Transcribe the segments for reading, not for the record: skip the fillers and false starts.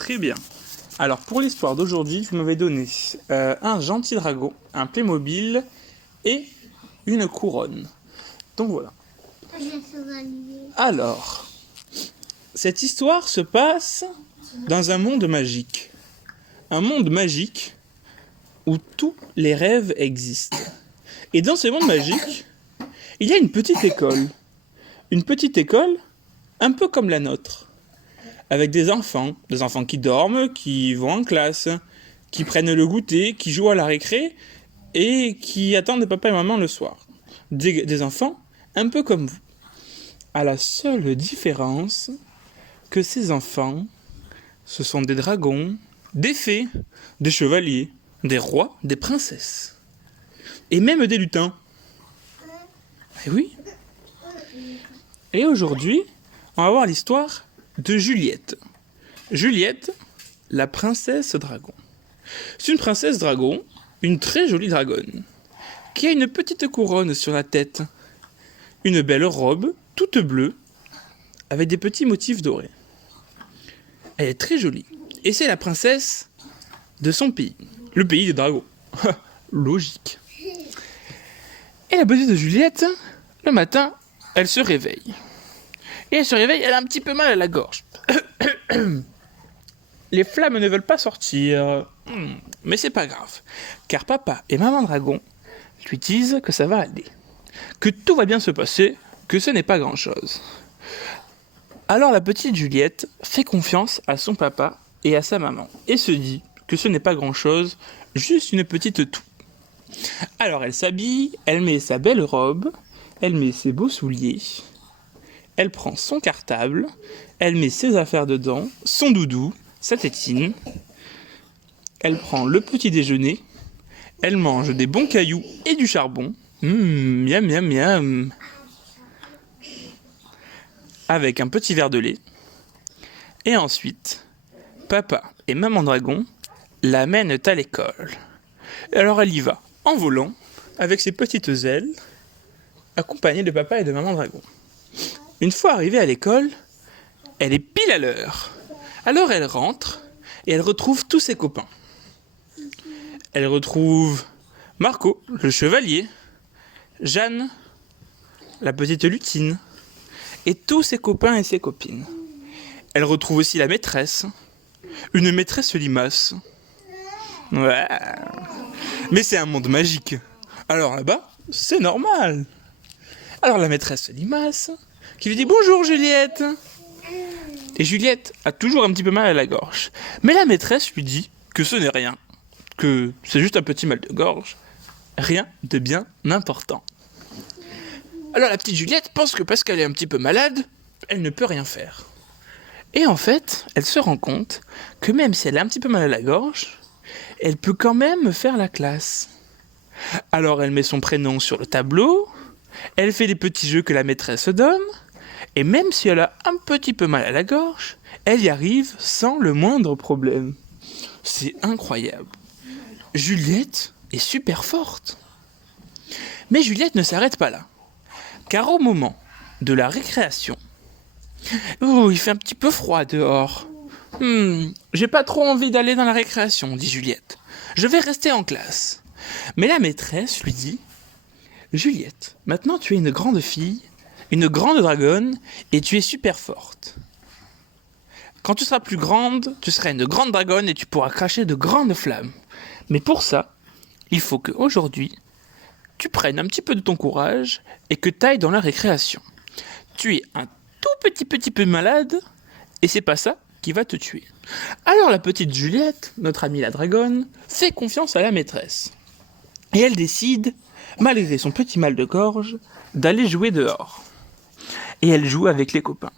Très bien. Alors, pour l'histoire d'aujourd'hui, vous m'avez donné un gentil dragon, un Playmobil et une couronne. Donc voilà. Alors, cette histoire se passe dans un monde magique. Un monde magique où tous les rêves existent. Et dans ce monde magique, il y a une petite école. Une petite école un peu comme la nôtre. Avec des enfants qui dorment, qui vont en classe, qui prennent le goûter, qui jouent à la récré et qui attendent papa et maman le soir. Des enfants un peu comme vous. À la seule différence que ces enfants, ce sont des dragons, des fées, des chevaliers, des rois, des princesses. Et même des lutins. Eh oui. Et aujourd'hui, on va voir l'histoire de Juliette. Juliette, la princesse dragon. C'est une princesse dragon, une très jolie dragonne, qui a une petite couronne sur la tête, une belle robe, toute bleue, avec des petits motifs dorés. Elle est très jolie, et c'est la princesse de son pays, le pays des dragons. Logique. Et la petite Juliette, le matin, elle se réveille. Et elle se réveille, elle a un petit peu mal à la gorge. Les flammes ne veulent pas sortir. Mais c'est pas grave. Car papa et maman dragon lui disent que ça va aller. Que tout va bien se passer, que ce n'est pas grand-chose. Alors la petite Juliette fait confiance à son papa et à sa maman. Et se dit que ce n'est pas grand-chose, juste une petite toux. Alors elle s'habille, elle met sa belle robe, elle met ses beaux souliers. Elle prend son cartable, elle met ses affaires dedans, son doudou, sa tétine. Elle prend le petit déjeuner, elle mange des bons cailloux et du charbon. Miam, miam, miam. Avec un petit verre de lait. Et ensuite, papa et maman dragon l'amènent à l'école. Alors elle y va en volant, avec ses petites ailes, accompagnée de papa et de maman dragon. Une fois arrivée à l'école, elle est pile à l'heure. Alors elle rentre et elle retrouve tous ses copains. Elle retrouve Marco, le chevalier, Jeanne, la petite lutine, et tous ses copains et ses copines. Elle retrouve aussi la maîtresse, une maîtresse limace. Ouais. Mais c'est un monde magique. Alors là-bas, c'est normal. Alors la maîtresse limace qui lui dit « Bonjour Juliette !» Et Juliette a toujours un petit peu mal à la gorge. Mais la maîtresse lui dit que ce n'est rien, que c'est juste un petit mal de gorge, rien de bien important. Alors la petite Juliette pense que parce qu'elle est un petit peu malade, elle ne peut rien faire. Et en fait, elle se rend compte que même si elle a un petit peu mal à la gorge, elle peut quand même faire la classe. Alors elle met son prénom sur le tableau, elle fait les petits jeux que la maîtresse donne, et même si elle a un petit peu mal à la gorge, elle y arrive sans le moindre problème. C'est incroyable. Juliette est super forte. Mais Juliette ne s'arrête pas là. Car au moment de la récréation, il fait un petit peu froid dehors. J'ai pas trop envie d'aller dans la récréation, dit Juliette. Je vais rester en classe. Mais la maîtresse lui dit « Juliette, maintenant tu es une grande fille, une grande dragonne, et tu es super forte. Quand tu seras plus grande, tu seras une grande dragonne et tu pourras cracher de grandes flammes. Mais pour ça, il faut qu'aujourd'hui, tu prennes un petit peu de ton courage et que tu ailles dans la récréation. Tu es un tout petit peu malade, et c'est pas ça qui va te tuer. » Alors la petite Juliette, notre amie la dragonne, fait confiance à la maîtresse. Et elle décide, malgré son petit mal de gorge, d'aller jouer dehors. Et elle joue avec les copains.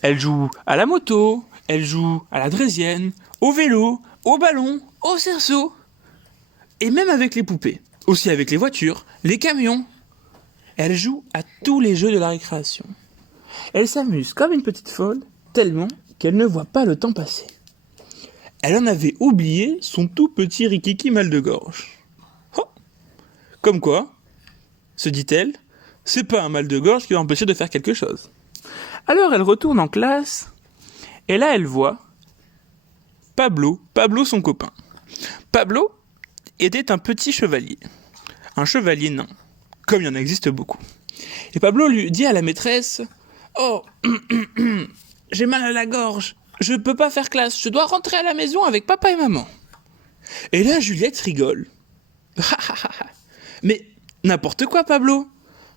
Elle joue à la moto, elle joue à la draisienne, au vélo, au ballon, au cerceau. Et même avec les poupées. Aussi avec les voitures, les camions. Elle joue à tous les jeux de la récréation. Elle s'amuse comme une petite folle, tellement qu'elle ne voit pas le temps passer. Elle en avait oublié son tout petit rikiki mal de gorge. Oh, comme quoi, se dit-elle, c'est pas un mal de gorge qui va empêcher de faire quelque chose. Alors elle retourne en classe, et là elle voit Pablo son copain. Pablo était un petit chevalier, un chevalier nain, comme il y en existe beaucoup. Et Pablo lui dit à la maîtresse « Oh, j'ai mal à la gorge, je peux pas faire classe, je dois rentrer à la maison avec papa et maman. » Et là, Juliette rigole. « Mais n'importe quoi, Pablo.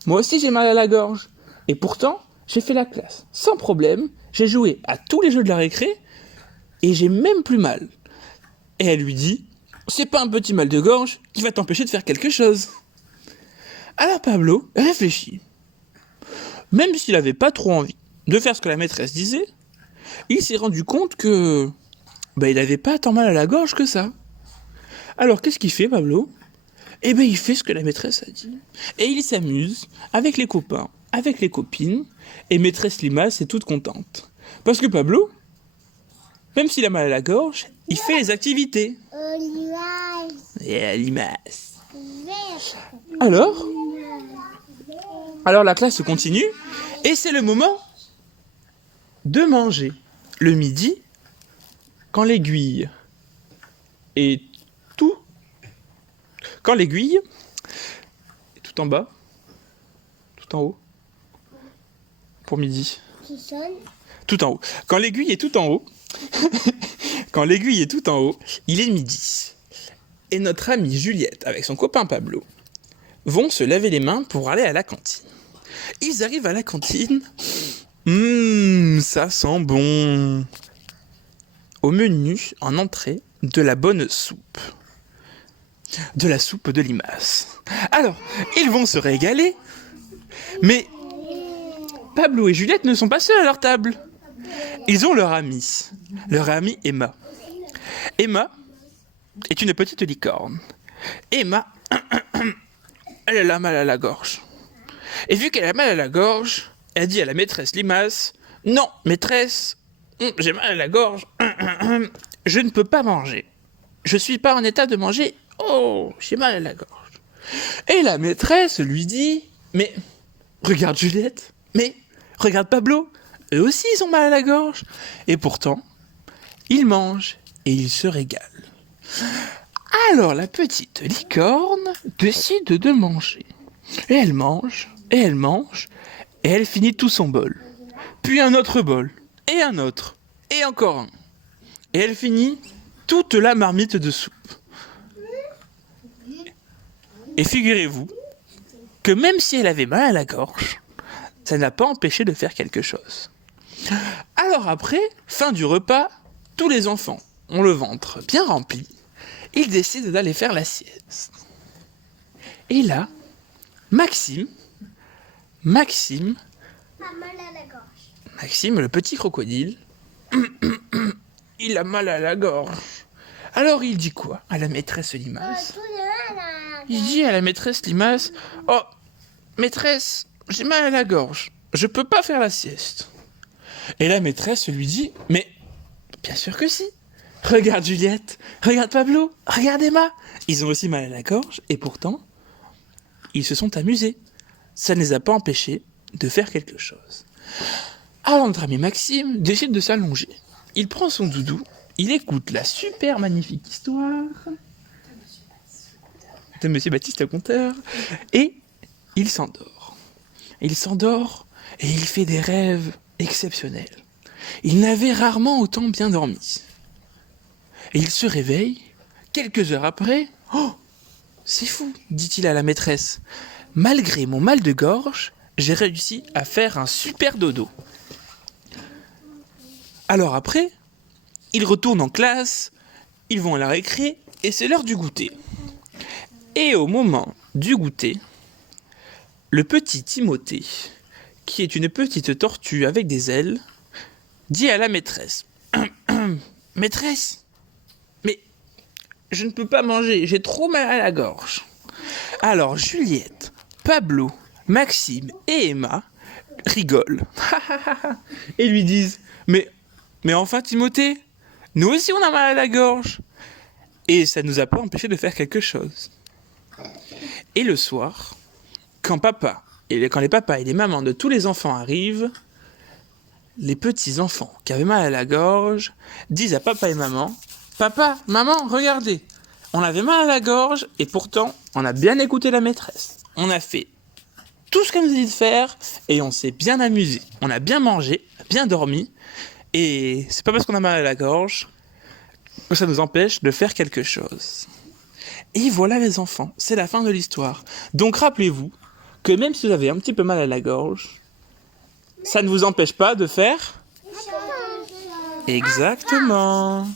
Moi aussi, j'ai mal à la gorge. Et pourtant, j'ai fait la classe, sans problème. J'ai joué à tous les jeux de la récré et j'ai même plus mal. » Et elle lui dit « C'est pas un petit mal de gorge qui va t'empêcher de faire quelque chose. » Alors Pablo réfléchit. Même s'il avait pas trop envie de faire ce que la maîtresse disait, il s'est rendu compte que il avait pas tant mal à la gorge que ça. Alors qu'est-ce qu'il fait, Pablo ? Il fait ce que la maîtresse a dit. Et il s'amuse avec les copains, avec les copines, et maîtresse Limace est toute contente. Parce que Pablo, même s'il a mal à la gorge, il fait les activités. Et Limace. Alors la classe continue, et c'est le moment de manger. Le midi, quand l'aiguille est Quand l'aiguille est tout en bas, tout en haut, pour midi. Tout en haut. Quand l'aiguille est tout en haut, il est midi. Et notre amie Juliette, avec son copain Pablo, vont se laver les mains pour aller à la cantine. Ils arrivent à la cantine. Ça sent bon. Au menu, en entrée, de la bonne soupe. De la soupe de limace. Alors, ils vont se régaler. Mais Pablo et Juliette ne sont pas seuls à leur table. Ils ont leur amie Emma. Emma est une petite licorne. Emma, elle a mal à la gorge. Et vu qu'elle a mal à la gorge, elle dit à la maîtresse Limace « Non, maîtresse, j'ai mal à la gorge, je ne peux pas manger. Je suis pas en état de manger, j'ai mal à la gorge. » Et la maîtresse lui dit « Mais regarde Juliette, mais regarde Pablo, eux aussi ils ont mal à la gorge. » Et pourtant, ils mangent et ils se régalent. Alors la petite licorne décide de manger. Et elle mange, et elle mange, et elle finit tout son bol. Puis un autre bol, et un autre, et encore un. Et elle finit toute la marmite de soupe. Et figurez-vous que même si elle avait mal à la gorge, ça n'a pas empêché de faire quelque chose. Alors après, fin du repas, tous les enfants ont le ventre bien rempli. Ils décident d'aller faire la sieste. Et là, Maxime, le petit crocodile, il a mal à la gorge. Alors il dit quoi à la maîtresse Limace ? Il dit à la maîtresse Limace « Oh, maîtresse, j'ai mal à la gorge, je peux pas faire la sieste. » Et la maîtresse lui dit « Mais bien sûr que si. Regarde Juliette, regarde Pablo, regarde Emma. Ils ont aussi mal à la gorge et pourtant, ils se sont amusés. Ça ne les a pas empêchés de faire quelque chose. » Alors notre ami Maxime décide de s'allonger. Il prend son doudou, il écoute la super magnifique histoire de Monsieur Baptiste le conteur et il s'endort. Il s'endort et il fait des rêves exceptionnels. Il n'avait rarement autant bien dormi. Et il se réveille, quelques heures après. « Oh, c'est fou, dit-il à la maîtresse. Malgré mon mal de gorge, j'ai réussi à faire un super dodo. » Alors après, ils retournent en classe, ils vont à la récré et c'est l'heure du goûter. Et au moment du goûter, le petit Timothée, qui est une petite tortue avec des ailes, dit à la maîtresse « Maîtresse, mais je ne peux pas manger, j'ai trop mal à la gorge. » Alors Juliette, Pablo, Maxime et Emma rigolent et lui disent « Mais enfin Timothée, nous aussi on a mal à la gorge. » Et ça ne nous a pas empêché de faire quelque chose. Et le soir, quand les papas et les mamans de tous les enfants arrivent, les petits enfants qui avaient mal à la gorge disent à papa et maman Papa, maman, regardez. On avait mal à la gorge et pourtant, on a bien écouté la maîtresse. On a fait tout ce qu'elle nous a dit de faire et on s'est bien amusé. On a bien mangé, bien dormi et c'est pas parce qu'on a mal à la gorge que ça nous empêche de faire quelque chose. Et voilà les enfants, c'est la fin de l'histoire. Donc rappelez-vous que même si vous avez un petit peu mal à la gorge, ça ne vous empêche pas de faire... Exactement.